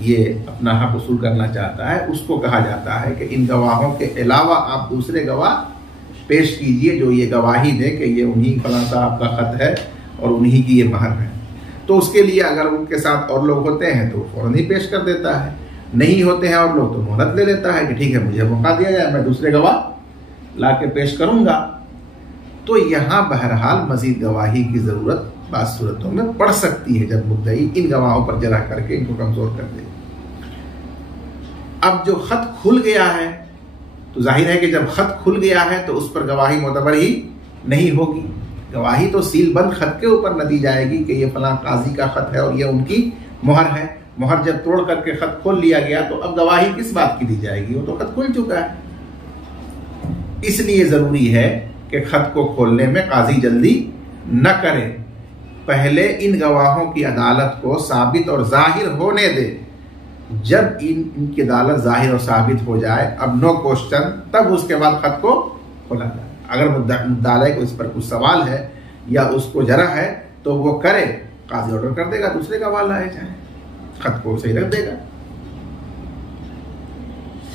یہ اپنا حق وصول کرنا چاہتا ہے اس کو کہا جاتا ہے کہ ان گواہوں کے علاوہ آپ دوسرے گواہ پیش کیجئے جو یہ گواہی دے کہ یہ انہی فلاں صاحب کا خط ہے اور انہی کی یہ مہر ہے۔ تو اس کے لیے اگر ان کے ساتھ اور لوگ ہوتے ہیں تو فوراً ہی پیش کر دیتا ہے، نہیں ہوتے ہیں اور لوگ تو مہلت لے لیتا ہے کہ ٹھیک ہے مجھے موقع دیا جائے، میں دوسرے گواہ لا کے پیش کروں گا۔ تو یہاں بہرحال مزید گواہی کی ضرورت بعض صورتوں میں پڑ سکتی ہے جب مدعی ان گواہوں پر جرح کر کے ان کو کمزور کر دے۔ اب جو خط کھل گیا ہے تو ظاہر ہے کہ جب خط کھل گیا ہے تو اس پر گواہی معتبر ہی نہیں ہوگی۔ گواہی تو سیل بند خط کے اوپر نہ دی جائے گی کہ یہ فلاں قاضی کا خط ہے اور یہ ان کی مہر ہے۔ مہر جب توڑ کر کے خط کھول لیا گیا تو اب گواہی کس بات کی دی جائے گی؟ وہ تو خط کھل چکا ہے۔ اس لیے ضروری ہے کہ خط کو کھولنے میں قاضی جلدی نہ کرے، پہلے ان گواہوں کی عدالت کو ثابت اور ظاہر ہونے دے. جب ان کی عدالت ظاہر اور ثابت ہو جائے، اب نو کوشچن، تب اس کے بعد خط کو کھولا جائے. اگر مدعی کو اس پر کچھ سوال ہے یا اس کو جرح ہے تو وہ کرے، قاضی آرڈر کر دے گا دوسرے گواہ لائے جائیں، خط کو صحیح رکھ دے گا.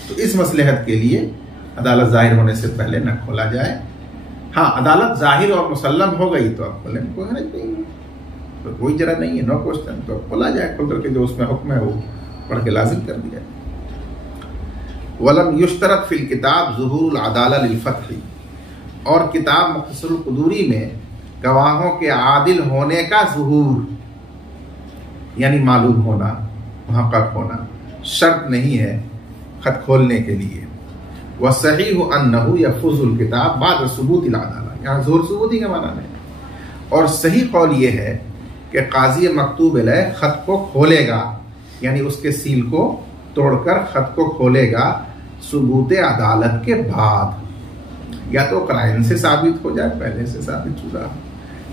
تو اس مصلحت کے لیے عدالت ظاہر ہونے سے پہلے نہ کھولا جائے. ہاں عدالت ظاہر اور مسلم ہو گئی تو اب کھولنے میں کوئی حرج نہیں ہے، تو کوئی جرح نہیں ہے، نو کوشچن، تو کھولا جائے، کھول کر کے جو اس میں حکم ہے وہ پڑھ کے لازم کر دیا. وَلَمْ يُشْتَرَطْ فِي الْكِتَابِ ظُهُورُ الْعَدَالَةِ لِلْفَتْحِ، اور کتاب مختصر القدوری میں گواہوں کے عادل ہونے کا ظہور یعنی معلوم ہونا، محقق ہونا شرط نہیں ہے خط کھولنے کے لیے. وَالصَّحِيحُ أَنَّهُ يَفُوزُ الْكِتَابُ بَعْدَ ثُبُوتِ الْعَدَالَةِ، یہاں ظہور ثبوتی کا معنی ہے. اور صحیح قول یہ ہے کہ قاضی مکتوب علیہ خط کو کھولے گا، یعنی اس کے سیل کو توڑ کر خط کو کھولے گا ثبوت عدالت کے بعد، یا تو قرائن سے ثابت ہو جائے، پہلے سے ثابت شدہ،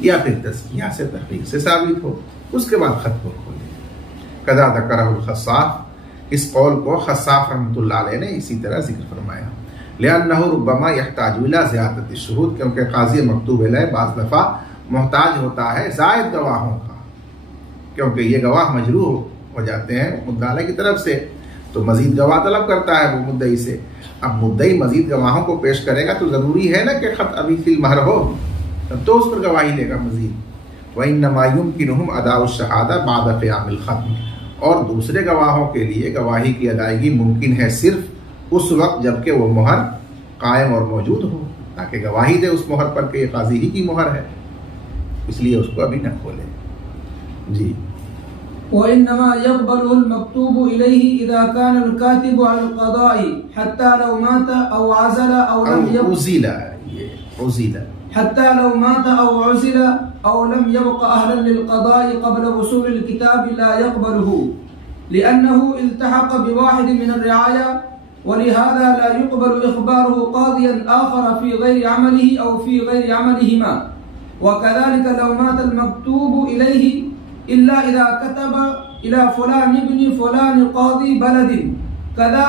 یا پھر تزکیہ سے تحقیق سے ثابت ہو، اس کے بعد خط کو کھولے. قضا ذکرہ الخصاف، اس قول کو خصاف رحمۃ اللہ علیہ نے اسی طرح ذکر فرمایا. لأنہ ربما يحتاج إلى زیادت الشہود، کیونکہ قاضی مکتوب علیہ بعض دفعہ محتاج ہوتا ہے زائد گواہوں کا، کیونکہ یہ گواہ مجروح ہو جاتے ہیں مدعی کی طرف سے، تو مزید گواہ طلب کرتا ہے وہ مدعی سے. اب مدعی مزید گواہوں کو پیش کرے گا تو ضروری ہے نا کہ خط ابھی فی المہر ہو، تب تو اس پر گواہی لے گا مزید. وَإِنَّمَا يُمْكِنُهُمْ أَدَاءُ الشَّهَادَةِ بَعْدَ قِيَامِ الْخَطْمِ، اور دوسرے گواہوں کے لیے گواہی کی ادائیگی ممکن ہے صرف اس وقت جبکہ وہ مہر قائم اور موجود ہو، تاکہ گواہی دے اس مہر پر کہ یہ قاضی ہی کی مہر ہے، اس لیے اس کو ابھی نہ کھولے. جی. وإنما يقبل المكتوب إليه إذا كان الكاتب على القضاء حتى لو مات أو عزل أو لم يبق حتى لو مات أو عزل أو لم يبق أهلا للقضاء قبل وصول الكتاب لا يقبله، لأنه التحق بواحد من الرعاية، ولهذا لا يقبل إخباره قاضيا آخر في غير عمله أو في غير عملهما. وكذلك لو مات المكتوب إليه إلا إذا كتب إلى فلان ابن فلان قاضي بلد كذا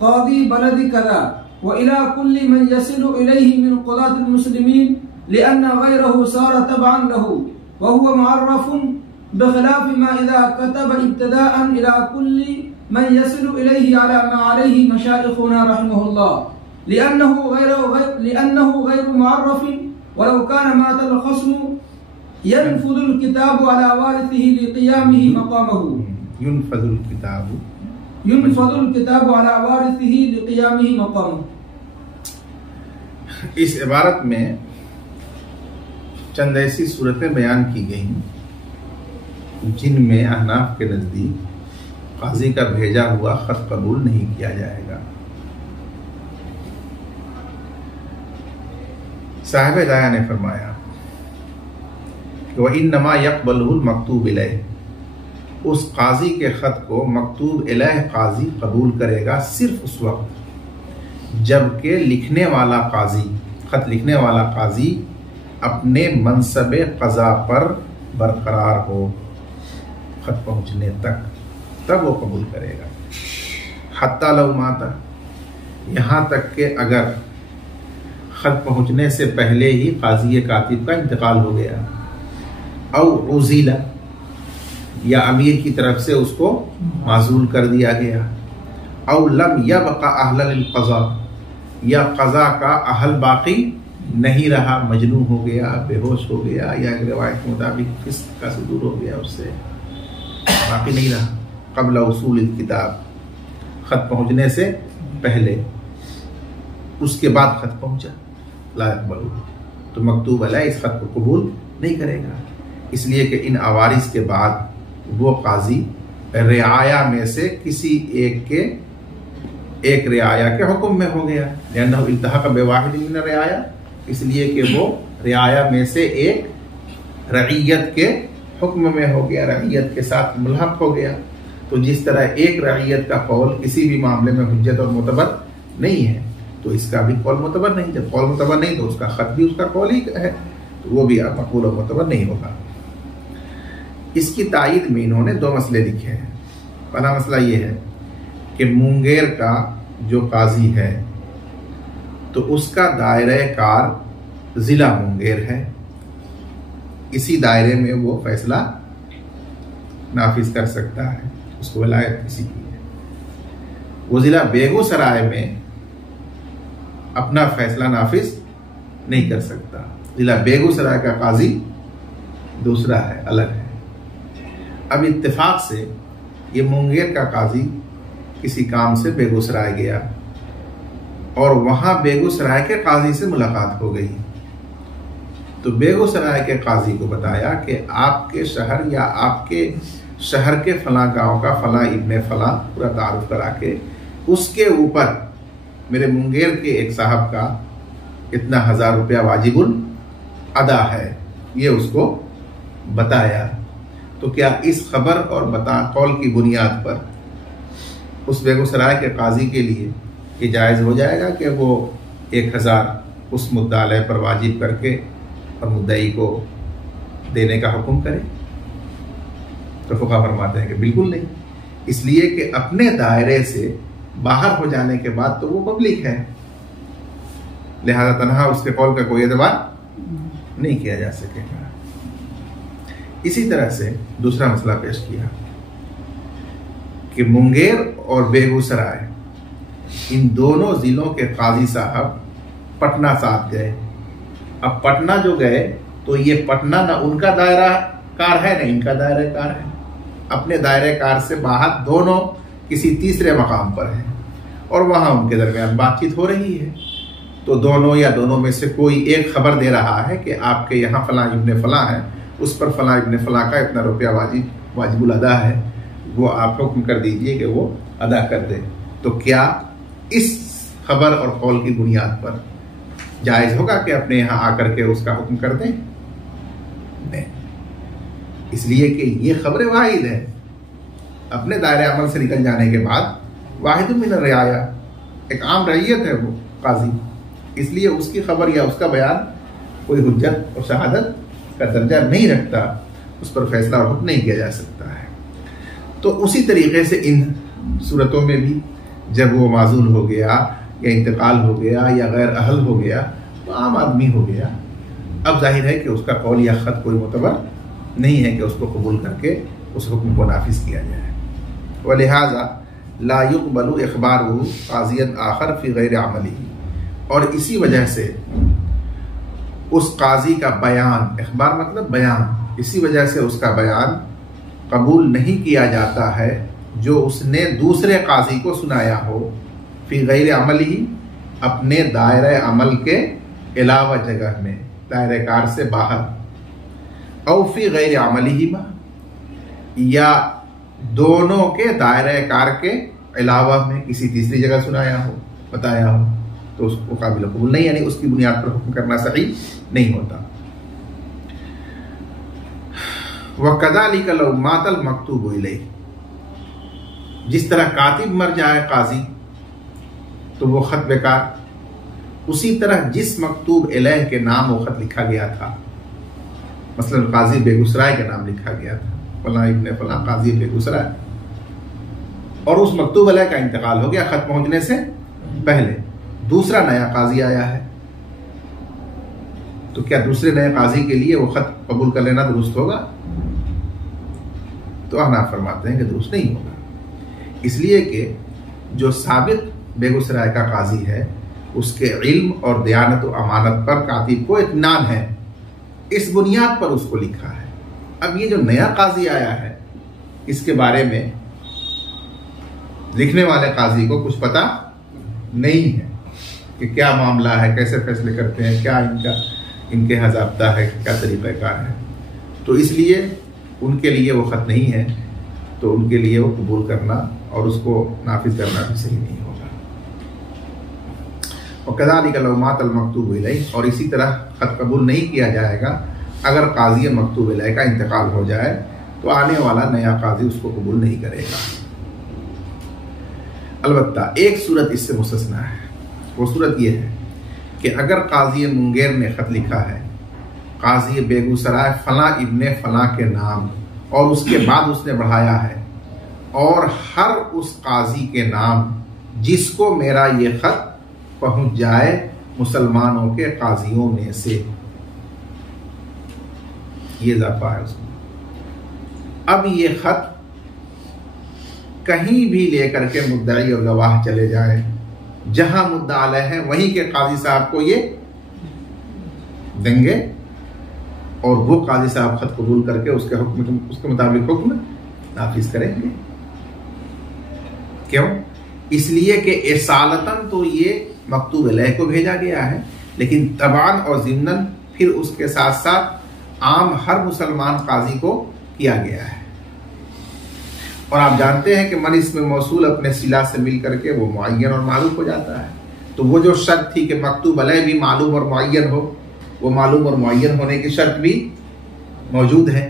قاضي بلد كذا وإلى كل من يصل إليه من قضاة المسلمين، لأن غيره صار تبعا له وهو معرف، بخلاف ما إذا كتب ابتداء إلى كل من يصل إليه على ما عليه مشايخنا رحمه الله، لأنه غير معرف. ولو كان مات الخصم ينفذ الكتاب على وارثه لقيامه مقامه. ينفذ الكتاب على وارثه لقيامه مقامه. اس عبارت میں چند ایسی صورتیں بیان کی گئیں جن میں احناف کے نزدیک قاضی کا بھیجا ہوا خط قبول نہیں کیا جائے گا. صاحب ہدایہ نے فرمایا کہ وَإِنَّمَا يَقْبَلُهُ الْمَكْتُوبُ إِلَيْهِ، اس قاضی کے خط کو مکتوب الیہ قاضی قبول کرے گا صرف اس وقت جبکہ لکھنے والا قاضی، خط لکھنے والا قاضی اپنے منصب قضا پر برقرار ہو خط پہنچنے تک، تب وہ قبول کرے گا. حتی لو ماتا، یہاں تک کہ اگر خط پہنچنے سے پہلے ہی قاضی کاتب کا انتقال ہو گیا، او عزل، یا امیر کی طرف سے اس کو معزول کر دیا گیا، او لم یبق اہل للقضاء، یا قضا کا اہل باقی نہیں رہا، مجنون ہو گیا، بے ہوش ہو گیا، یا روایت کے مطابق فسق کا صدور ہو گیا، اس سے باقی نہیں رہا. قبل وصول الکتاب، خط پہنچنے سے پہلے، اس کے بعد خط پہنچا، لا يقبل، تو مکتوب علیہ اس خط کو قبول نہیں کرے گا، اس لیے کہ ان عوارض کے بعد وہ قاضی رعایا میں سے کسی ایک رعایا کے حکم میں ہو گیا، لأنہ التحق بواحد من الرعایا، اس لیے کہ وہ رعایا میں سے ایک رعیت کے حکم میں ہو گیا، رعیت کے ساتھ ملحق ہو گیا. تو جس طرح ایک رعیت کا قول کسی بھی معاملے میں حجت اور معتبر نہیں ہے، تو اس کا بھی قول معتبر نہیں. جب قول معتبر نہیں تو اس کا خط بھی اس کا قول ہی ہے، تو وہ بھی مقبول و معتبر نہیں ہوگا. اس کی تائید میں انہوں نے 2 مسئلے لکھے ہیں. پہلا مسئلہ یہ ہے کہ مونگیر کا جو قاضی ہے تو اس کا دائرہ کار ضلع مونگیر ہے، اسی دائرے میں وہ فیصلہ نافذ کر سکتا ہے، اس کو ولایت کسی کی ہے. وہ ضلع بیگو سرائے میں اپنا فیصلہ نافذ نہیں کر سکتا. ضلع بیگو سرائے کا قاضی دوسرا ہے، الگ ہے. اب اتفاق سے یہ مونگیر کا قاضی کسی کام سے بیگو سرائے گیا اور وہاں بیگو سرائے کے قاضی سے ملاقات ہو گئی. تو بیگو سرائے کے قاضی کو بتایا کہ آپ کے شہر یا آپ کے شہر کے فلاں گاؤں کا فلاں ابن فلاں پورا تعارف کرا کے اس کے اوپر میرے مونگیر کے ایک صاحب کا اتنا 1000 روپیہ واجب الادا ہے، یہ اس کو بتایا. تو کیا اس خبر اور قول کی بنیاد پر اس بیگو سرائے کے قاضی کے لیے یہ جائز ہو جائے گا کہ وہ 1000 اس مدعا علیہ پر واجب کر کے اور مدعی کو دینے کا حکم کرے؟ تو فقہا فرماتے ہیں کہ بالکل نہیں، اس لیے کہ اپنے دائرے سے باہر ہو جانے کے بعد تو وہ پبلک ہے، لہذا تنہا اس کے قول کا کوئی اعتبار نہیں کیا جا سکے گا. اسی طرح سے دوسرا مسئلہ پیش کیا کہ مونگیر اور بیگو سرائے ان دونوں ضلعوں کے قاضی صاحب پٹنہ ساتھ گئے. اب پٹنہ جو گئے تو یہ پٹنہ نہ ان کا دائرہ کار ہے نہ ان کا دائرہ کار ہے، اپنے دائرہ کار سے باہر دونوں کسی تیسرے مقام پر ہیں اور وہاں ان کے درمیان بات چیت ہو رہی ہے. تو دونوں یا دونوں میں سے کوئی ایک خبر دے رہا ہے کہ آپ کے یہاں فلاں ابن فلاں ہے، اس پر فلاں ابن فلاں کا اتنا روپیہ واجب الادا ہے، وہ آپ حکم کر دیجئے کہ وہ ادا کر دے. تو کیا اس خبر اور قول کی بنیاد پر جائز ہوگا کہ اپنے یہاں آ کر کے اس کا حکم کر دیں؟ نہیں، اس لیے کہ یہ خبر واحد ہے. اپنے دائرہ عمل سے نکل جانے کے بعد واحد من الرعایا، ایک عام رعیت ہے وہ قاضی، اس لیے اس کی خبر یا اس کا بیان کوئی حجت اور شہادت کا درجہ نہیں رکھتا، اس پر فیصلہ اور حکم نہیں کیا جا سکتا ہے. تو اسی طریقے سے ان صورتوں میں بھی جب وہ معزول ہو گیا یا انتقال ہو گیا یا غیر اہل ہو گیا تو عام آدمی ہو گیا. اب ظاہر ہے کہ اس کا قول یا خط کوئی معتبر نہیں ہے کہ اس کو قبول کر کے اس حکم کو نافذ کیا جائے. ولہذا لا يقبل اخبارہ قاضیا آخر فی غیر عملی، اور اسی وجہ سے اس قاضی کا بیان، اخبار مطلب بیان، اسی وجہ سے اس کا بیان قبول نہیں کیا جاتا ہے جو اس نے دوسرے قاضی کو سنایا ہو، فی غیر عملی، اپنے دائرہ عمل کے علاوہ جگہ میں، دائرہ کار سے باہر، او فی غیر عملی ما، یا دونوں کے دائرہ کار کے علاوہ میں کسی تیسری جگہ سنایا ہو، بتایا ہو، تو اس کو قابل قبول نہیں، یعنی اس کی بنیاد پر حکم کرنا صحیح نہیں ہوتا. وَكَذَلِكَ لَوْ مَاتَ الْمَكْتُوبُ إِلَيْهِ، جس طرح کاتب مر جائے قاضی تو وہ خط بیکار، اسی طرح جس مکتوب الیہ کے نام وہ خط لکھا گیا تھا، مثلا قاضی بیگوسرائے کے نام لکھا گیا تھا، فلاں ابن فلاں قاضی بیگوسرائے، اور اس مکتوب علیہ کا انتقال ہو گیا خط پہنچنے سے پہلے، دوسرا نیا قاضی آیا ہے، تو کیا دوسرے نئے قاضی کے لیے وہ خط قبول کر لینا درست ہوگا؟ تو احناف فرماتے ہیں کہ درست نہیں ہوگا، اس لیے کہ جو سابق بیگوسرائے کا قاضی ہے اس کے علم اور دیانت و امانت پر کاتب کو اطمینان ہے، اس بنیاد پر اس کو لکھا ہے. اب یہ جو نیا قاضی آیا ہے اس کے بارے میں لکھنے والے قاضی کو کچھ پتہ نہیں ہے کہ کیا معاملہ ہے، کیسے فیصلے کرتے ہیں، کیا ان کے ضابطہ ہے، کیا طریقہ کار ہے، تو اس لیے ان کے لیے وہ خط نہیں ہے، تو ان کے لیے وہ قبول کرنا اور اس کو نافذ کرنا بھی صحیح نہیں ہوگا. وَكَذَلِكَ لَوْ مَاتَ الْمَكْتُوبُ إِلَيْهِ، اور اسی طرح خط قبول نہیں کیا جائے گا اگر قاضی مکتوب الیہ کا انتقال ہو جائے تو آنے والا نیا قاضی اس کو قبول نہیں کرے گا. البتہ ایک صورت اس سے مستثنا ہے، وہ صورت یہ ہے کہ اگر قاضی منگیر نے خط لکھا ہے قاضی بیگوسرائے فلاں ابن فلاں کے نام، اور اس کے بعد اس نے بڑھایا ہے اور ہر اس قاضی کے نام جس کو میرا یہ خط پہنچ جائے مسلمانوں کے قاضیوں میں سے، یہ اضافہ ہے اس میں۔ اب یہ خط کہیں بھی لے کر کے مدعی اور گواہ چلے جائیں، جہاں مدعا علیہ ہے وہیں کے قاضی صاحب کو یہ دیں گے، اور وہ قاضی صاحب خط قبول کر کے اس کے مطابق حکم نافذ کریں گے۔ کیوں؟ اس لیے کہ اصالتاً تو یہ مکتوب علیہ کو بھیجا گیا ہے، لیکن تبعاً اور ضمناً پھر اس کے ساتھ ساتھ عام ہر مسلمان قاضی کو کیا گیا ہے۔ اور آپ جانتے ہیں کہ من اس میں موصول اپنے صلہ سے مل کر کے وہ معین اور معروف ہو جاتا ہے، تو وہ جو شرط تھی کہ مکتوب علیہ بھی معلوم اور معین ہو، وہ معلوم اور معین ہونے کی شرط بھی موجود ہے،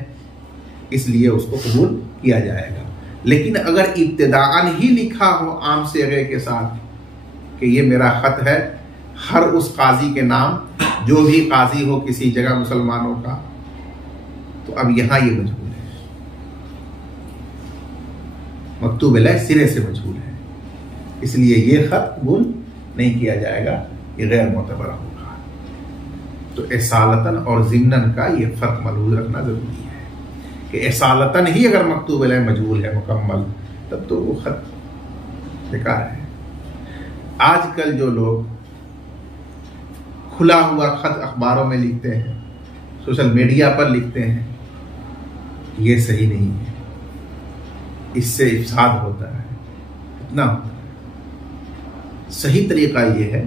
اس لیے اس کو قبول کیا جائے گا۔ لیکن اگر ابتداءً ہی لکھا ہو عام صیغے کے ساتھ کہ یہ میرا خط ہے، ہر اس قاضی کے نام جو بھی قاضی ہو کسی جگہ مسلمانوں کا، تو اب یہاں یہ مجہول ہے، مکتوب علیہ سرے سے مجہول ہے، اس لیے یہ خط قبول نہیں کیا جائے گا، یہ غیر معتبر ہوگا۔ تو اصالتاً اور ضمناً کا یہ فرق ملحوظ رکھنا ضروری ہے کہ اصالتاً ہی اگر مکتوب علیہ مجہول ہے مکمل، تب تو وہ خط بیکار ہے۔ آج کل جو لوگ کھلا ہوا خط اخباروں میں لکھتے ہیں، سوشل میڈیا پر لکھتے ہیں، یہ صحیح نہیں ہے، اس سے افساد ہوتا ہے، اتنا ہوتا ہے۔ صحیح طریقہ یہ ہے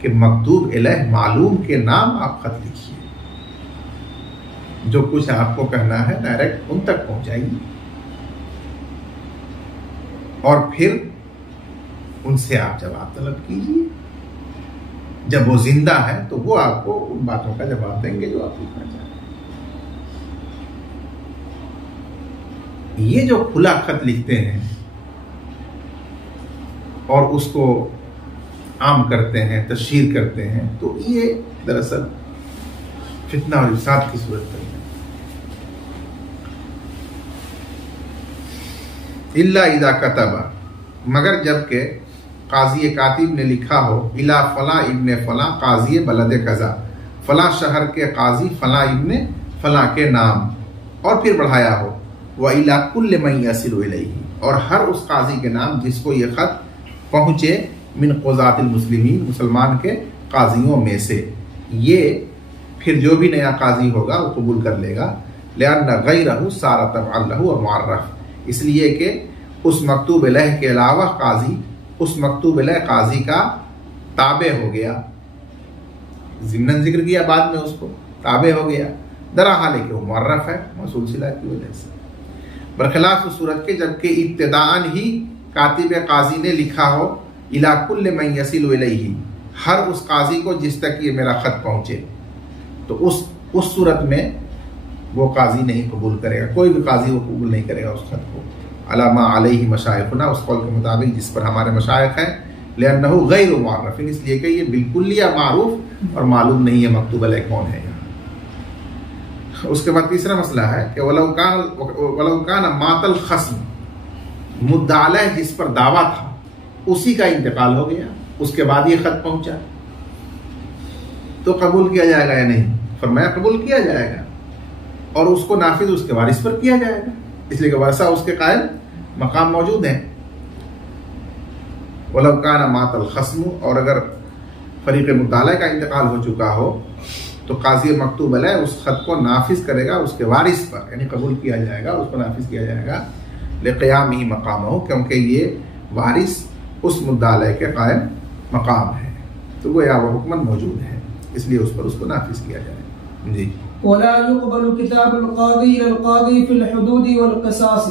کہ مکتوب علیہ معلوم کے نام آپ خط لکھیے، جو کچھ آپ کو کہنا ہے ڈائریکٹ ان تک پہنچائیے، اور پھر ان سے آپ جواب طلب کیجیے۔ جب وہ زندہ ہے تو وہ آپ کو ان باتوں کا جواب دیں گے جو آپ لکھنا چاہتے ہیں۔ یہ جو کھلا خط لکھتے ہیں اور اس کو عام کرتے ہیں، تشہیر کرتے ہیں، تو یہ دراصل فتنہ اور افساد کی صورت ہے۔ الا اذا کتب، مگر جب کہ قاضی کاتب نے لکھا ہو الا فلاں ابن فلاں قاضی بلد قضا، فلاں شہر کے قاضی فلاں ابن فلاں کے نام، اور پھر بڑھایا ہو وَإِلَى كُلِّ مَن يَصِلُ إِلَيْهِ، اور ہر اس قاضی کے نام جس کو یہ خط پہنچے من قضاۃ المسلمین، مسلمان کے قاضیوں میں سے، یہ پھر جو بھی نیا قاضی ہوگا وہ قبول کر لے گا۔ لِأَنَّ غَيْرَهُ صَارَ تَبْعًا لَهُ وَمُعَرَّفًا، اس لیے کہ اس مکتوب علیہ کے علاوہ قاضی اس مکتوب علیہ قاضی کا تابع ہو گیا، ضمناً ذکر کیا بعد میں اس کو تابع ہو گیا، درا حال کہ وہ معرف ہے موصول صلہ کی وجہ سے، برخلاف اس صورت کے جبکہ ابتداءً ہی کاتب قاضی نے لکھا ہو الی کل من یصل الیہ، ہر اس قاضی کو جس تک یہ میرا خط پہنچے، تو اس صورت میں وہ قاضی نہیں قبول کرے گا، کوئی بھی قاضی وہ قبول نہیں کرے گا اس خط کو، علامہ علیہ مشائخنا، اس قول کے مطابق جس پر ہمارے مشائخ ہیں، لأنہ غیر معرف، اس لیے کہ یہ بالکل یا معروف اور معلوم نہیں ہے مکتوب علیہ کون ہے۔ اس کے بعد تیسرا مسئلہ ہے کہ وَلَوْ كَانَ مَاتَ الْخَصْمُ، مدعا علیہ جس پر دعویٰ تھا اسی کا انتقال ہو گیا، اس کے بعد یہ خط پہنچا، تو قبول کیا جائے گا یا نہیں؟ فرمایا قبول کیا جائے گا، اور اس کو نافذ اس کے وارث پر کیا جائے گا، اس لیے کہ ورثہ اس کے قائل مقام موجود ہیں۔ وَلَوْ كَانَ مَاتَ الْخَصْمُ، اور اگر فریق مطالعہ کا انتقال ہو چکا ہو تو قاضی مکتوب علیہ اس خط کو نافذ کرے گا اس کے وارث پر، یعنی قبول کیا جائے گا، اس کو نافذ کیا جائے گا، لِقِيَامِهِ مَقَامَهُ، کیونکہ یہ وارث اس مدعا علیہ کے قائم مقام ہے، تو وہ یا وہ حکمن موجود ہے، اس لیے اس پر اس کو نافذ کیا جائے۔ جی ولا يقبل كتاب القاضي إلى القاضي في الحدود والقصاص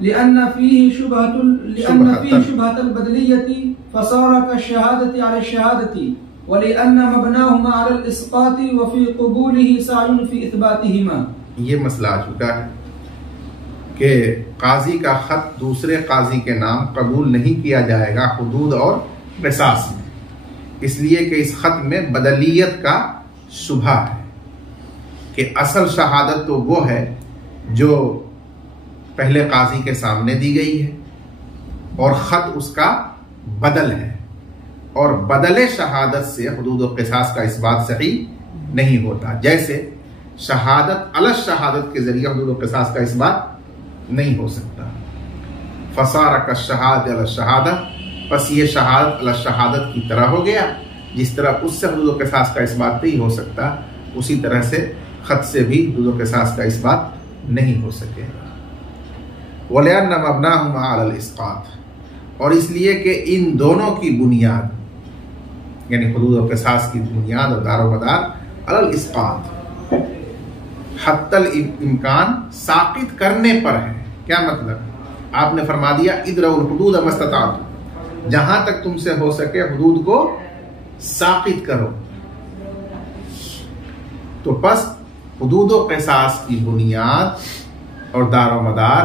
لأن فيه شبهة البدلية فصار كالشهادة على الشهادة، ولأن مبناهما على الإسقاط وفي قبوله سعي في إثباتهما۔ یہ مسئلہ آ چکا ہے کہ قاضی کا خط دوسرے قاضی کے نام قبول نہیں کیا جائے گا حدود اور قصاص میں، اس لیے کہ اس خط میں بدلیت کا شبہ ہے کہ اصل شہادت تو وہ ہے جو پہلے قاضی کے سامنے دی گئی ہے اور خط اس کا بدل ہے، اور بدل شہادت سے حدود و قصاص کا اس بات صحیح نہیں ہوتا، جیسے شہادت علی الشہادت کے ذریعے حدود و قصاص کا اس بات نہیں ہو سکتا۔ فصار کالشہادۃ علی الشہادۃ، پس یہ شہادت علی الشہادت کی طرح ہو گیا، جس طرح اس سے حدود و قصاص کا اس بات نہیں ہو سکتا، اسی طرح سے خط سے بھی حدود و قصاص کا اس بات نہیں ہو سکے گا۔ وَلِأَنَّ مَبْنَاهُمَا عَلَى الْإِسْقَاطِ، اور اس لیے کہ ان دونوں کی بنیاد یعنی حدود و قصاص کی بنیاد اور دار و مدار علی الاسقاط حتی الامکان ساقط کرنے پر ہے۔ کیا مطلب؟ آپ نے فرما دیا ادرؤوا الحدود ما استطعتم، جہاں تک تم سے ہو سکے حدود کو ساقط کرو، تو پس حدود و قصاص کی بنیاد اور دار و مدار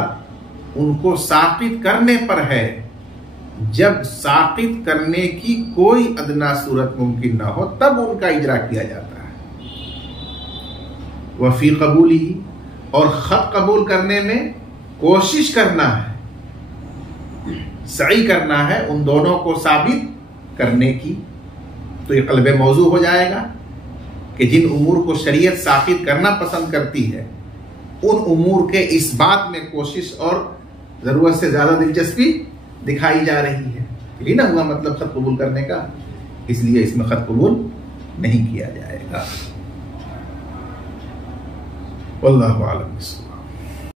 ان کو ساقط کرنے پر ہے، جب ساقط کرنے کی کوئی ادنا صورت ممکن نہ ہو تب ان کا اجرا کیا جاتا ہے۔ وفی قبولی، اور خط قبول کرنے میں کوشش کرنا ہے، سعی کرنا ہے ان دونوں کو ثابت کرنے کی، تو یہ قلب موضوع ہو جائے گا کہ جن امور کو شریعت ساقط کرنا پسند کرتی ہے ان امور کے اس بات میں کوشش اور ضرورت سے زیادہ دلچسپی دکھائی جا رہی ہے۔ یہی نہ ہوا مطلب خط قبول کرنے کا، اس لیے اس میں خط قبول نہیں کیا جائے گا۔ واللہ اعلم۔